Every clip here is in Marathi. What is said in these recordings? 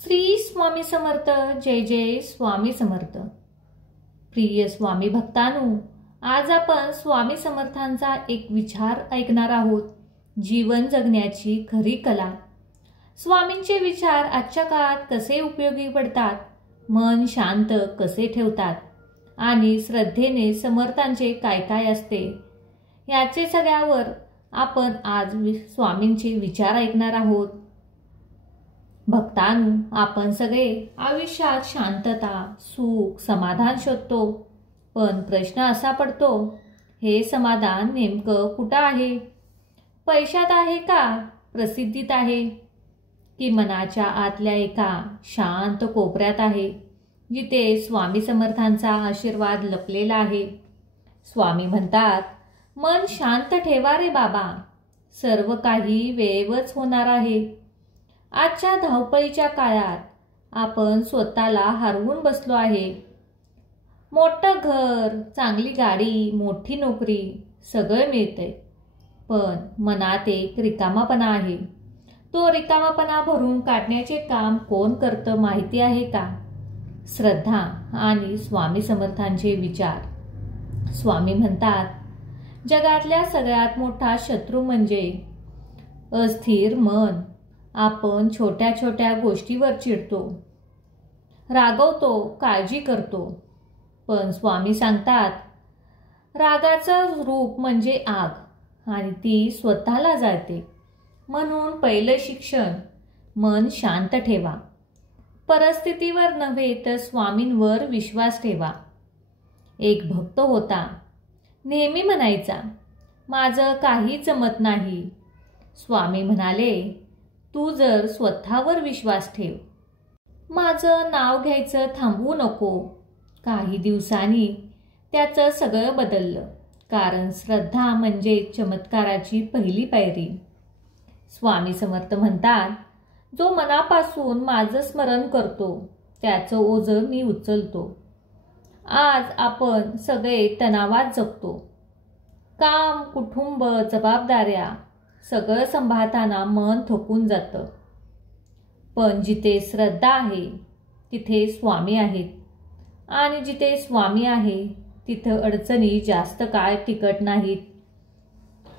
श्री स्वामी समर्थ. जय जय स्वामी समर्थ. प्रिय स्वामी भक्तांनो, आज आपण स्वामी समर्थांचा एक विचार ऐकणार आहोत. जीवन जगण्याची खरी कला. स्वामींचे विचार आजच्या काळात कसे उपयोगी पडतात, मन शांत कसे ठेवतात आणि श्रद्धेने समर्थांचे काय काय असते, याचे सगळ्यावर आपण आज स्वामींचे विचार ऐकणार आहोत. भक्तांनो, आपण सगळे आयुष्यात शांतता, सुख, समाधान शोधतो. पण प्रश्न असा पडतो, हे समाधान नेमकं कुठं आहे? पैशात आहे का प्रसिद्धीत आहे, की मनाच्या आतल्या एका शांत कोपऱ्यात आहे, जिथे स्वामी समर्थांचा आशीर्वाद लपलेला आहे? स्वामी म्हणतात, मन शांत ठेवा रे बाबा, सर्व काही वेळेवरच होणार आहे. आजच्या धावपळीच्या काळात आपण स्वतःला हरवून बसलो आहे. मोठं घर, चांगली गाडी, मोठी नोकरी, सगळं मिळतंय, पण मनात एक रिकामापणा आहे. तो रिकामापणा भरून काढण्याचे काम कोण करतं माहिती आहे का? श्रद्धा आणि स्वामी समर्थांचे विचार. स्वामी म्हणतात, जगातल्या सगळ्यात मोठा शत्रू म्हणजे अस्थिर मन. आपण छोट्या छोट्या गोष्टीवर चिडतो, रागवतो, काळजी करतो. पण स्वामी सांगतात, रागाचं रूप म्हणजे आग आणि ती स्वतःला जाळते. म्हणून पहिलं शिक्षण, मन शांत ठेवा. परिस्थितीवर नव्हे तर स्वामींवर विश्वास ठेवा. एक भक्त होता, नेहमी म्हणायचा, माझं काही जमत नाही. स्वामी म्हणाले, तू जर स्वतःवर विश्वास ठेव, माझं नाव घ्यायचं थांबवू नको. काही दिवसांनी त्याचं सगळं बदललं, कारण श्रद्धा म्हणजे चमत्काराची पहिली पायरी. स्वामी समर्थ म्हणतात, जो मनापासून माझं स्मरण करतो त्याचं ओझं मी उचलतो. आज आपण सगळे तणावात जगतो. काम, कुटुंब, जबाबदाऱ्या सगळं सांभाळताना मन थकून जातं. पण जिथे श्रद्धा आहे तिथे स्वामी आहेत, आणि जिथे स्वामी आहे तिथं अडचणी जास्त काळ टिकत नाहीत.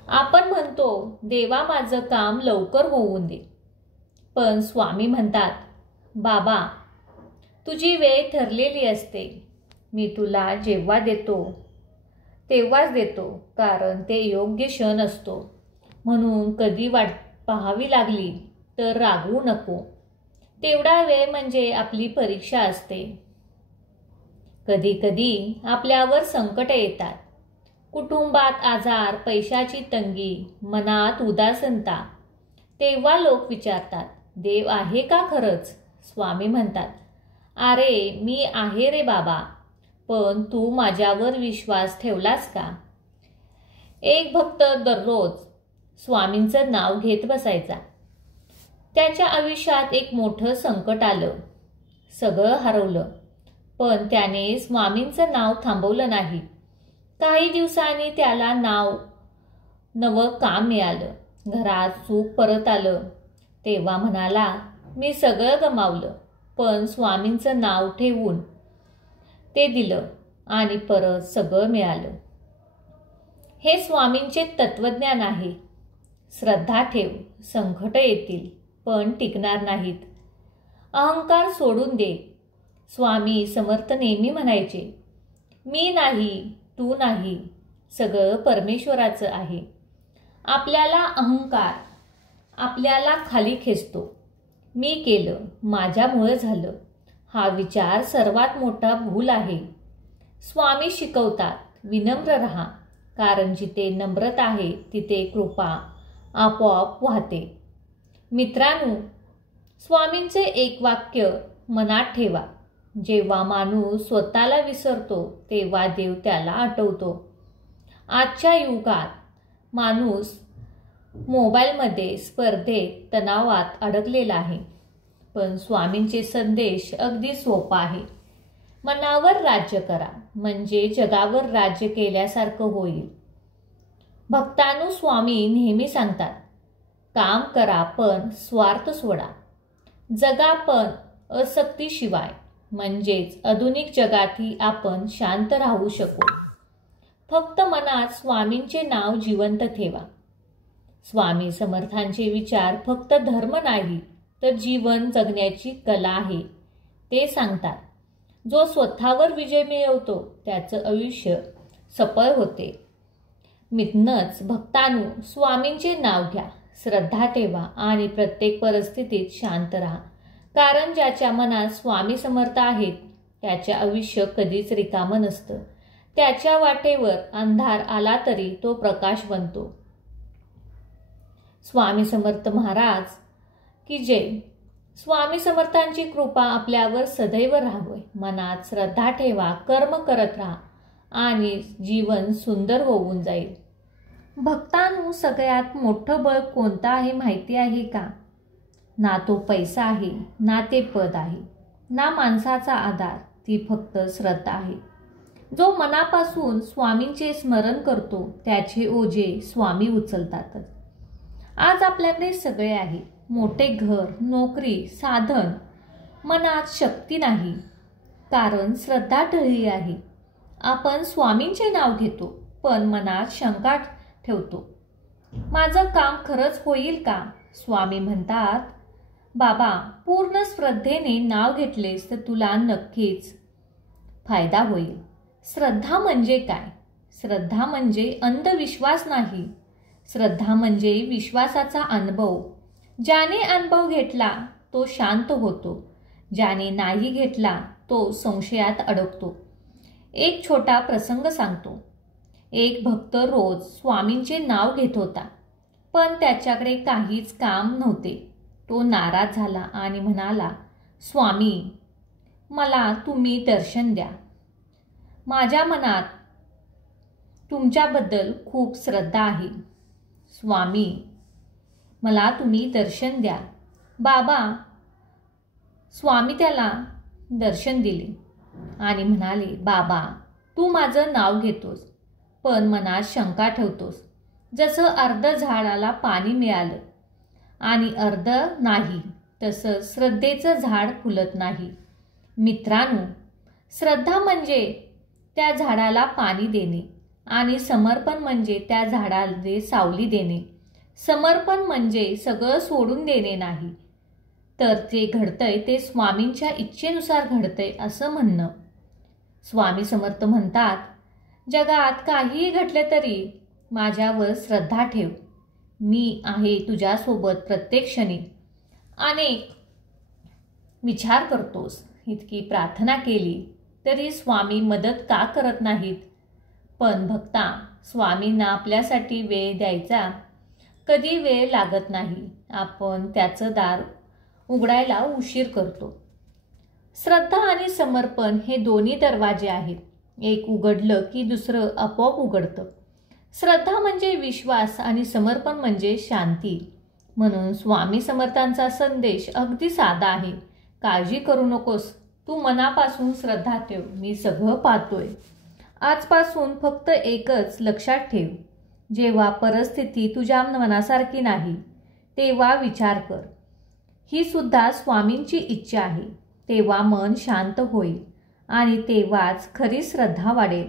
आपण म्हणतो, देवा माझं काम लवकर होऊन दे. पण स्वामी म्हणतात, बाबा तुझी वेळ ठरलेली असते. मी तुला जेव्हा देतो तेव्हाच देतो, कारण ते योग्य क्षण असतो. म्हणून कधी वाट पाहावी लागली तर रागवू नको. तेवढा वेळ म्हणजे आपली परीक्षा असते. कधी कधी आपल्यावर संकट येतात. कुटुंबात आजार, पैशाची तंगी, मनात उदासीनता. तेव्हा लोक विचारतात, देव आहे का खरंच? स्वामी म्हणतात, अरे मी आहे रे बाबा, पण तू माझ्यावर विश्वास ठेवलास का? एक भक्त दररोज स्वामींचं नाव घेत बसायचा. त्याच्या आयुष्यात एक मोठं संकट आलं, सगळं हरवलं, पण त्याने स्वामींचं नाव थांबवलं नाही. काही दिवसांनी त्याला नवं काम मिळालं, घरात सुख परत आलं. तेव्हा म्हणाला, मी सगळं गमावलं, पण स्वामींचं नाव ठेवून ते दिलं आणि परत सगळं मिळालं. हे स्वामींचे तत्वज्ञान आहे. श्रद्धा ठेव, संकट येतील पण टिकणार नाहीत. अहंकार सोडून दे. स्वामी समर्थ नेहमी म्हणायचे, मी नाही, तू नाही, सगळं परमेश्वराचं आहे. आपल्याला अहंकार आपल्याला खाली खेचतो. मी केलं, माझ्यामुळे झालं, हा विचार सर्वात मोठा भूल आहे. स्वामी शिकवतात, विनम्र रहा, कारण जिथे नम्रता आहे तिथे कृपा आपोआप वाहते. मित्रांनो, स्वामींचे एक वाक्य मनात ठेवा, जेव्हा माणूस स्वतःला विसरतो तेव्हा देव त्याला आठवतो. आजच्या युगात माणूस मोबाईलमध्ये, स्पर्धेत, तणावात अडकलेला आहे. पण स्वामींचे संदेश अगदी सोपा आहे. मनावर राज्य करा, म्हणजे जगावर राज्य केल्यासारखं होईल. भक्तांनो, स्वामी नेहमी सांगतात, काम करा पण स्वार्थ सोडा. जगा पण असक्तीशिवाय म्हणजेच आधुनिक जगातही आपण शांत राहू शकू. फक्त मनात स्वामींचे नाव जिवंत ठेवा. स्वामी समर्थांचे विचार फक्त धर्म नाही तर जीवन जगण्याची कला आहे. ते सांगतात, जो स्वतःवर विजय मिळवतो त्याचं आयुष्य सफळ होते. मिथनच भक्तांनो, स्वामींचे नाव घ्या, श्रद्धा ठेवा आणि प्रत्येक परिस्थितीत शांत राहा. कारण ज्याच्या मनात स्वामी समर्थ आहेत त्याचे आयुष्य कधीच रिकामं नसतं. त्याच्या वाटेवर अंधार आला तरी तो प्रकाश बनतो. स्वामी समर्थ महाराज की जय. स्वामी समर्थांची कृपा आपल्यावर सदैव राहावी. मनात श्रद्धा ठेवा, कर्म करत राहा आणि जीवन सुंदर होऊन जाईल. भक्तांनो, सगळ्यात मोठं बळ कोणतं आहे माहिती आहे का? ना तो पैसा आहे, ना ते पद आहे, ना माणसाचा आधार. ती फक्त श्रद्धा आहे. जो मनापासून स्वामींचे स्मरण करतो त्याचे ओझे स्वामी उचलतातच. आज आपल्याकडे सगळे आहे, मोठे घर, नोकरी, साधन. मनात शक्ती नाही कारण श्रद्धा टळली आहे. आपण स्वामींचे नाव घेतो पण मनात शंका ठेवतो. माझं काम खरंच होईल का? स्वामी म्हणतात, बाबा, पूर्ण श्रद्धेने नाव घेतलेस तर तुला नक्कीच फायदा होईल. श्रद्धा म्हणजे काय? श्रद्धा म्हणजे अंधविश्वास नाही. श्रद्धा म्हणजे विश्वासाचा अनुभव. ज्याने अनुभव घेतला तो शांत होतो, ज्याने नाही घेतला तो संशयात अडकतो. एक छोटा प्रसंग सांगतो. एक भक्त रोज स्वामींचे नाव घेत होता पण त्याच्याकडे काहीच काम नव्हते. तो नाराज झाला आणि म्हणाला, स्वामी, मला तुम्ही दर्शन द्या. माझ्या मनात तुमच्याबद्दल खूप श्रद्धा आहे. स्वामी, मला तुम्ही दर्शन द्या. बाबा, स्वामी त्याला दर्शन दिले आणि म्हणाले, बाबा, तू माझं नाव घेतोस पण मनात शंका ठेवतोस. जसं अर्ध झाडाला पाणी मिळालं आणि अर्ध नाही तसं श्रद्धेचं झाड फुलत नाही. मित्रांनो, श्रद्धा म्हणजे त्या झाडाला पाणी देणे आणि समर्पण म्हणजे त्या झाडाला सावली देणे. समर्पण म्हणजे सगळं सोडून देणे नाही तर ते घडतंय ते स्वामींच्या इच्छेनुसार घडतंय असं म्हणणं. स्वामी समर्थ म्हणतात, जगात काहीही घडले तरी माझ्यावर श्रद्धा ठेव. मी आहे तुझ्यासोबत प्रत्येक क्षणी. अनेक विचार करतोस, इतकी प्रार्थना केली तरी स्वामी मदत का करत नाहीत? पण भक्ता, स्वामींना आपल्यासाठी वेळ द्यायचा कधी वेळ लागत नाही. आपण त्याचं दार उघडायला उशीर करतो. श्रद्धा आणि समर्पण हे दोन्ही दरवाजे आहेत. एक उघडलं की दुसरं आपोआप उघडतं. श्रद्धा म्हणजे विश्वास आणि समर्पण म्हणजे शांती. म्हणून स्वामी समर्थांचा संदेश अगदी साधा आहे. काळजी करू नकोस, तू मनापासून श्रद्धा ठेव, मी सगळं पाहतोय. आजपासून फक्त एकच लक्षात ठेव, जेव्हा परिस्थिती तुझ्या मनासारखी नाही तेव्हा विचार कर, ही सुद्धा स्वामींची इच्छा आहे. तेव्हा मन शांत होईल आणि तेव्हाच खरी श्रद्धा वाढेल.